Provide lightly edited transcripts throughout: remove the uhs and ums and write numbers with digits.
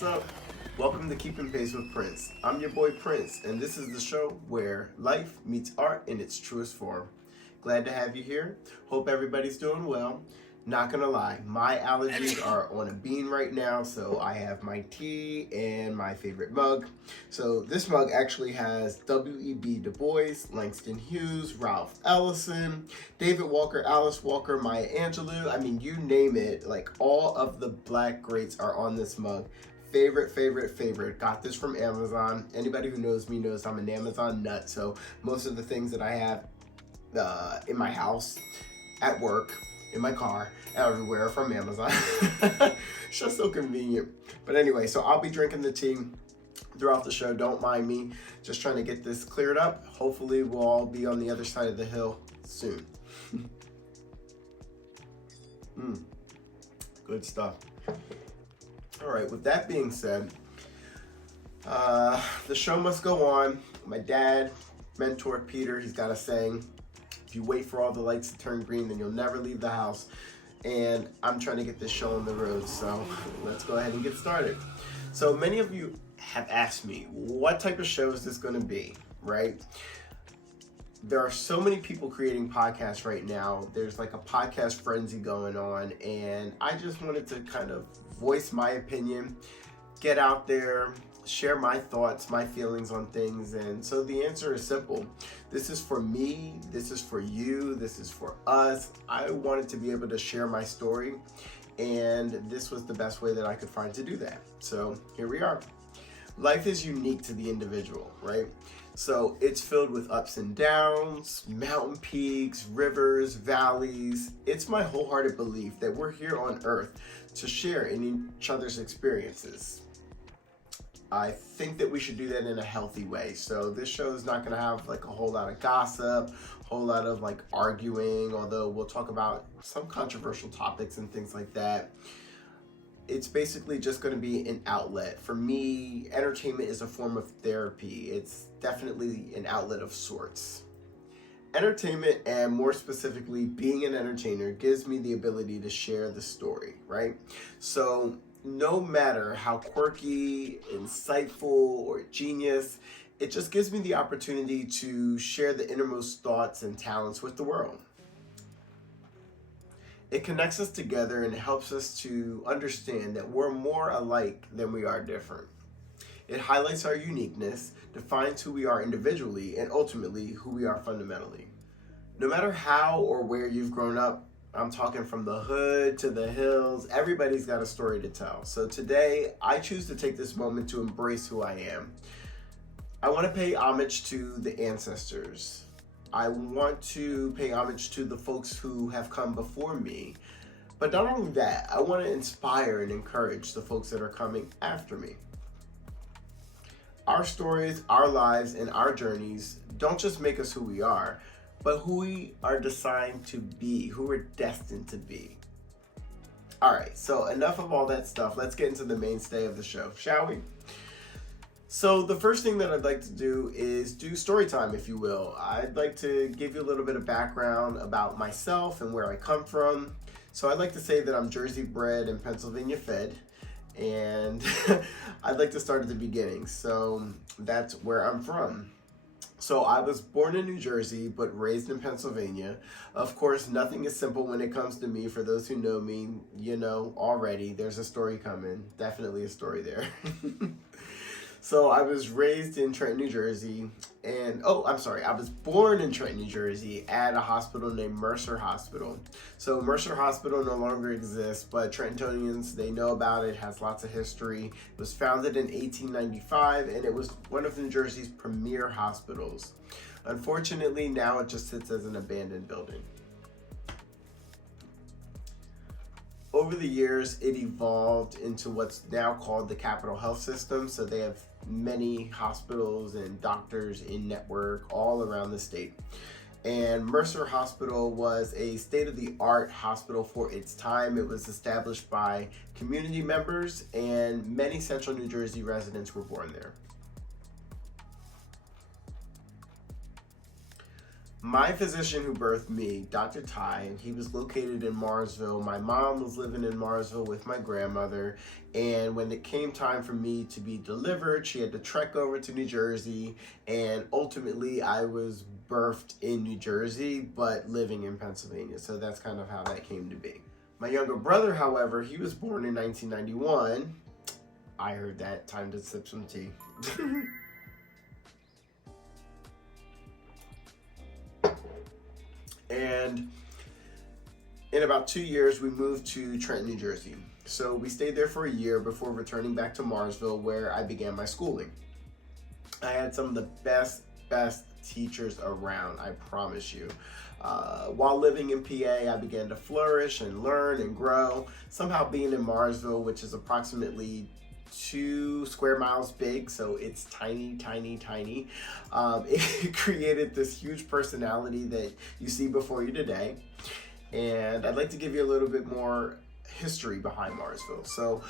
what's up? Welcome to Keeping Pace with Prynce. I'm your boy Prynce, and this is the show where life meets art in its truest form. Glad to have you here. Hope everybody's doing well. Not gonna lie, my allergies are on a beam right now, so I have my tea and my favorite mug. So this mug actually has W.E.B. Du Bois, Langston Hughes, Ralph Ellison, David Walker, Alice Walker, Maya Angelou. I mean, you name it, like all of the black greats are on this mug. Favorite. Got this from Amazon. Anybody who knows me knows I'm an Amazon nut, so most of the things that I have in my house, at work, in my car, everywhere from Amazon. It's just so convenient. But anyway, so I'll be drinking the tea throughout the show. Don't mind me. Just trying to get this cleared up. Hopefully we'll all be on the other side of the hill soon. Good stuff. All right, with that being said, the show must go on. My dad, mentor Peter, he's got a saying, if you wait for all the lights to turn green, then you'll never leave the house. And I'm trying to get this show on the road, so let's go ahead and get started. So many of you have asked me, what type of show is this going to be, right? There are so many people creating podcasts right now. There's like a podcast frenzy going on, and I just wanted to kind of voice my opinion, get out there, share my thoughts, my feelings on things. And so the answer is simple. This is for me, this is for you, this is for us. I wanted to be able to share my story, and this was the best way that I could find to do that. So here we are. Life is unique to the individual, right? So it's filled with ups and downs, mountain peaks, rivers, valleys. It's my wholehearted belief that we're here on earth to share in each other's experiences. I think that we should do that in a healthy way. So this show is not going to have like a whole lot of gossip, a whole lot of like arguing, although we'll talk about some controversial topics and things like that. It's basically just going to be an outlet. For me, entertainment is a form of therapy. It's definitely an outlet of sorts. Entertainment, and more specifically being an entertainer, gives me the ability to share the story, right? So no matter how quirky, insightful, or genius, it just gives me the opportunity to share the innermost thoughts and talents with the world. It connects us together and helps us to understand that we're more alike than we are different. It highlights our uniqueness, defines who we are individually, and ultimately who we are fundamentally. No matter how or where you've grown up, I'm talking from the hood to the hills, everybody's got a story to tell. So today, I choose to take this moment to embrace who I am. I want to pay homage to the ancestors. I want to pay homage to the folks who have come before me. But not only that, I want to inspire and encourage the folks that are coming after me. Our stories, our lives, and our journeys don't just make us who we are, but who we are designed to be, who we're destined to be. All right, so enough of all that stuff. Let's get into the mainstay of the show, shall we? So the first thing that I'd like to do is do story time, if you will. I'd like to give you a little bit of background about myself and where I come from. So I'd like to say that I'm Jersey bred and Pennsylvania fed. And I'd like to start at the beginning. So that's where I'm from. So I was born in New Jersey, but raised in Pennsylvania. Of course, nothing is simple when it comes to me. For those who know me, you know already there's a story coming. Definitely a story there. So I was raised in Trenton, New Jersey, and I was born in Trenton, New Jersey at a hospital named Mercer Hospital. So Mercer Hospital no longer exists, but Trentonians, they know about it, has lots of history. It was founded in 1895, and it was one of New Jersey's premier hospitals. Unfortunately, now it just sits as an abandoned building. Over the years, it evolved into what's now called the Capital Health System. So they have many hospitals and doctors in network all around the state. And Mercer Hospital was a state-of-the-art hospital for its time. It was established by community members, and many Central New Jersey residents were born there. My physician who birthed me, Dr. Ty, he was located in Marsville. My mom was living in Marsville with my grandmother. And when it came time for me to be delivered, she had to trek over to New Jersey. And ultimately, I was birthed in New Jersey, but living in Pennsylvania. So that's kind of how that came to be. My younger brother, however, he was born in 1991. I heard that. Time to sip some tea. And in about 2 years, we moved to Trenton, New Jersey. So we stayed there for a year before returning back to Marsville, where I began my schooling. I had some of the best teachers around, I promise you. While living in PA, I began to flourish and learn and grow. Somehow being in Marsville, which is approximately 2 square miles big, so it's tiny. It created this huge personality that you see before you today. And I'd like to give you a little bit more history behind Marsville. So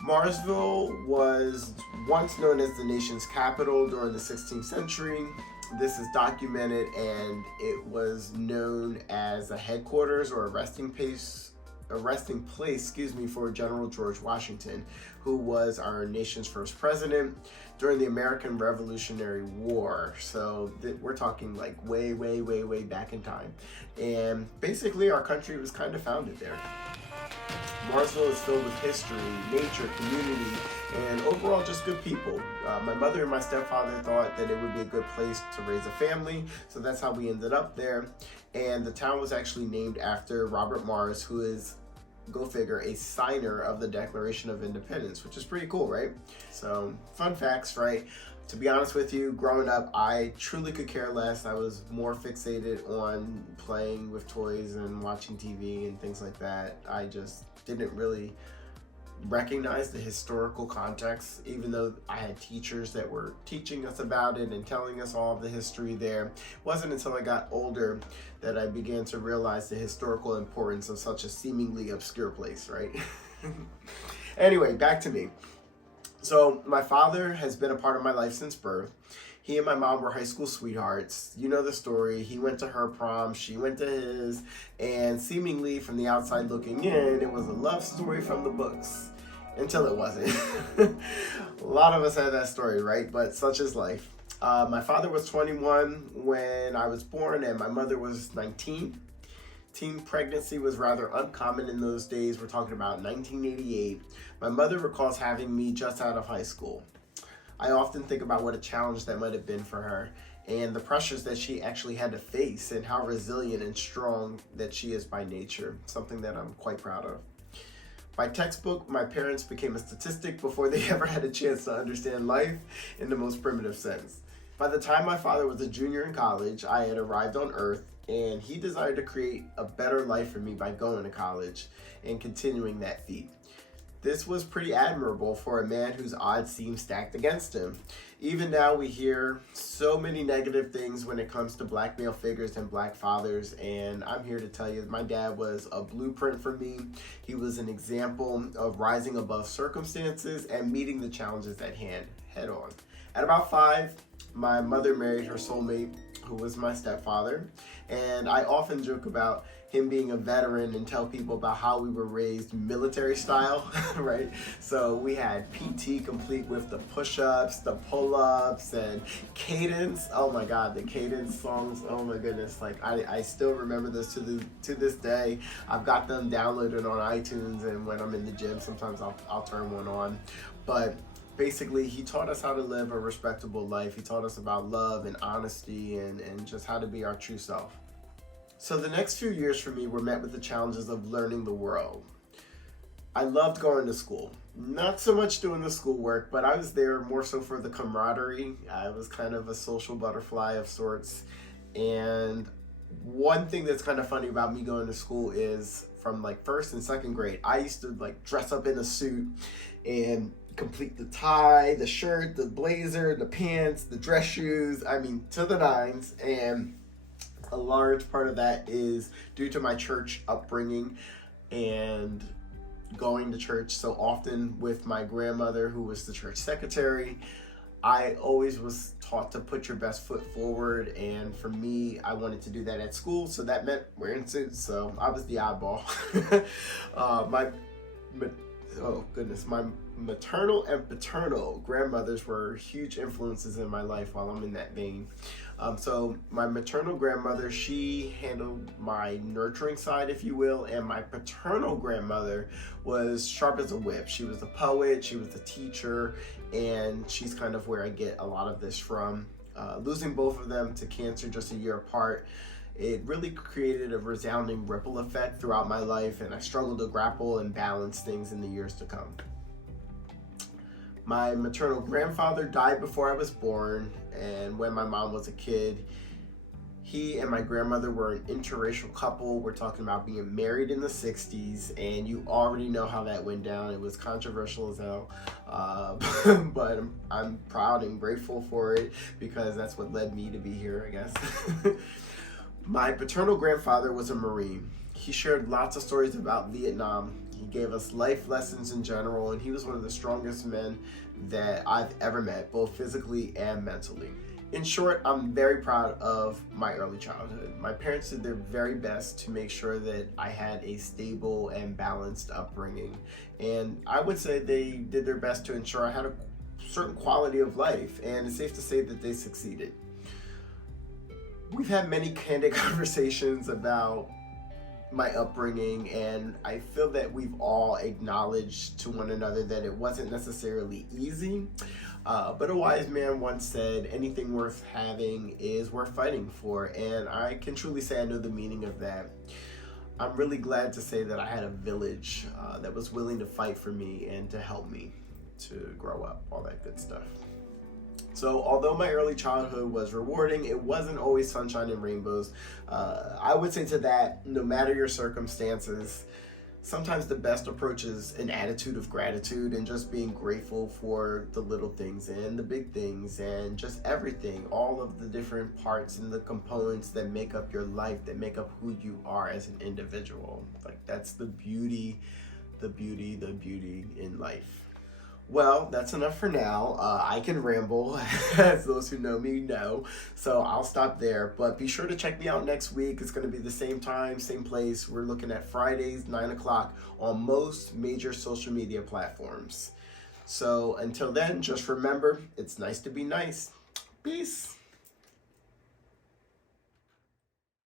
Marsville was once known as the nation's capital during the 16th century. This is documented, and it was known as a headquarters or a resting place, for General George Washington, who was our nation's first president during the American Revolutionary War. So we're talking like way back in time. And basically our country was kind of founded there. Marsville is filled with history, nature, community, and overall just good people. My mother and my stepfather thought that it would be a good place to raise a family, so that's how we ended up there. And the town was actually named after Robert Morris, who is, go figure, a signer of the Declaration of Independence, which is pretty cool, right? So, fun facts, right? To be honest with you, growing up, I truly could care less. I was more fixated on playing with toys and watching TV and things like that. I just didn't really recognize the historical context, even though I had teachers that were teaching us about it and telling us all of the history there. It wasn't until I got older that I began to realize the historical importance of such a seemingly obscure place, right? Anyway, back to me. So my father has been a part of my life since birth. He and my mom were high school sweethearts. You know the story. He went to her prom, she went to his, and seemingly from the outside looking in, it was a love story from the books. Until it wasn't. A lot of us had that story, right? But such is life. My father was 21 when I was born, and my mother was 19. Teen pregnancy was rather uncommon in those days. We're talking about 1988. My mother recalls having me just out of high school. I often think about what a challenge that might have been for her and the pressures that she actually had to face and how resilient and strong that she is by nature, something that I'm quite proud of. By textbook, my parents became a statistic before they ever had a chance to understand life in the most primitive sense. By the time my father was a junior in college, I had arrived on Earth, and he desired to create a better life for me by going to college and continuing that feat. This was pretty admirable for a man whose odds seemed stacked against him. Even now we hear so many negative things when it comes to black male figures and black fathers, and I'm here to tell you my dad was a blueprint for me. He was an example of rising above circumstances and meeting the challenges at hand head on. At about 5, my mother married her soulmate, who was my stepfather, and I often joke about him being a veteran and tell people about how we were raised military style, right? So we had PT complete with the push-ups, the pull-ups, and cadence. Oh my God, the cadence songs, oh my goodness. Like I still remember this to this day. I've got them downloaded on iTunes, and when I'm in the gym, sometimes I'll turn one on. But basically, he taught us how to live a respectable life. He taught us about love and honesty and just how to be our true self. So the next few years for me were met with the challenges of learning the world. I loved going to school. Not so much doing the schoolwork, but I was there more so for the camaraderie. I was kind of a social butterfly of sorts. And one thing that's kind of funny about me going to school is from like 1st and 2nd grade, I used to like dress up in a suit and complete the tie, the shirt, the blazer, the pants, the dress shoes, I mean, to the nines. And a large part of that is due to my church upbringing and going to church so often with my grandmother, who was the church secretary. I always was taught to put your best foot forward, and for me, I wanted to do that at school, so that meant wearing suits. So I was the oddball. My oh goodness, my maternal and paternal grandmothers were huge influences in my life while I'm in that vein. So my maternal grandmother, she handled my nurturing side, if you will, and my paternal grandmother was sharp as a whip. She was a poet, she was a teacher, and she's kind of where I get a lot of this from. Losing both of them to cancer just a year apart, it really created a resounding ripple effect throughout my life, and I struggled to grapple and balance things in the years to come. My maternal grandfather died before I was born, and when my mom was a kid, he and my grandmother were an interracial couple. We're talking about being married in the 60s, and you already know how that went down. It was controversial as hell, but I'm proud and grateful for it because that's what led me to be here, I guess. My paternal grandfather was a Marine. He shared lots of stories about Vietnam. He gave us life lessons in general, and he was one of the strongest men that I've ever met, both physically and mentally. In short, I'm very proud of my early childhood. My parents did their very best to make sure that I had a stable and balanced upbringing. And I would say they did their best to ensure I had a certain quality of life, and it's safe to say that they succeeded. We've had many candid conversations about my upbringing, and I feel that we've all acknowledged to one another that it wasn't necessarily easy, but a wise man once said, anything worth having is worth fighting for, and I can truly say I know the meaning of that. I'm really glad to say that I had a village that was willing to fight for me and to help me to grow up, all that good stuff. So although my early childhood was rewarding, it wasn't always sunshine and rainbows. I would say to that, no matter your circumstances, sometimes the best approach is an attitude of gratitude and just being grateful for the little things and the big things and just everything, all of the different parts and the components that make up your life, that make up who you are as an individual. Like, that's the beauty in life. Well, that's enough for now. I can ramble, as those who know me know, so I'll stop there. But be sure to check me out next week. It's going to be the same time, same place. We're looking at Fridays, 9 o'clock on most major social media platforms. So until then, just remember, it's nice to be nice. Peace.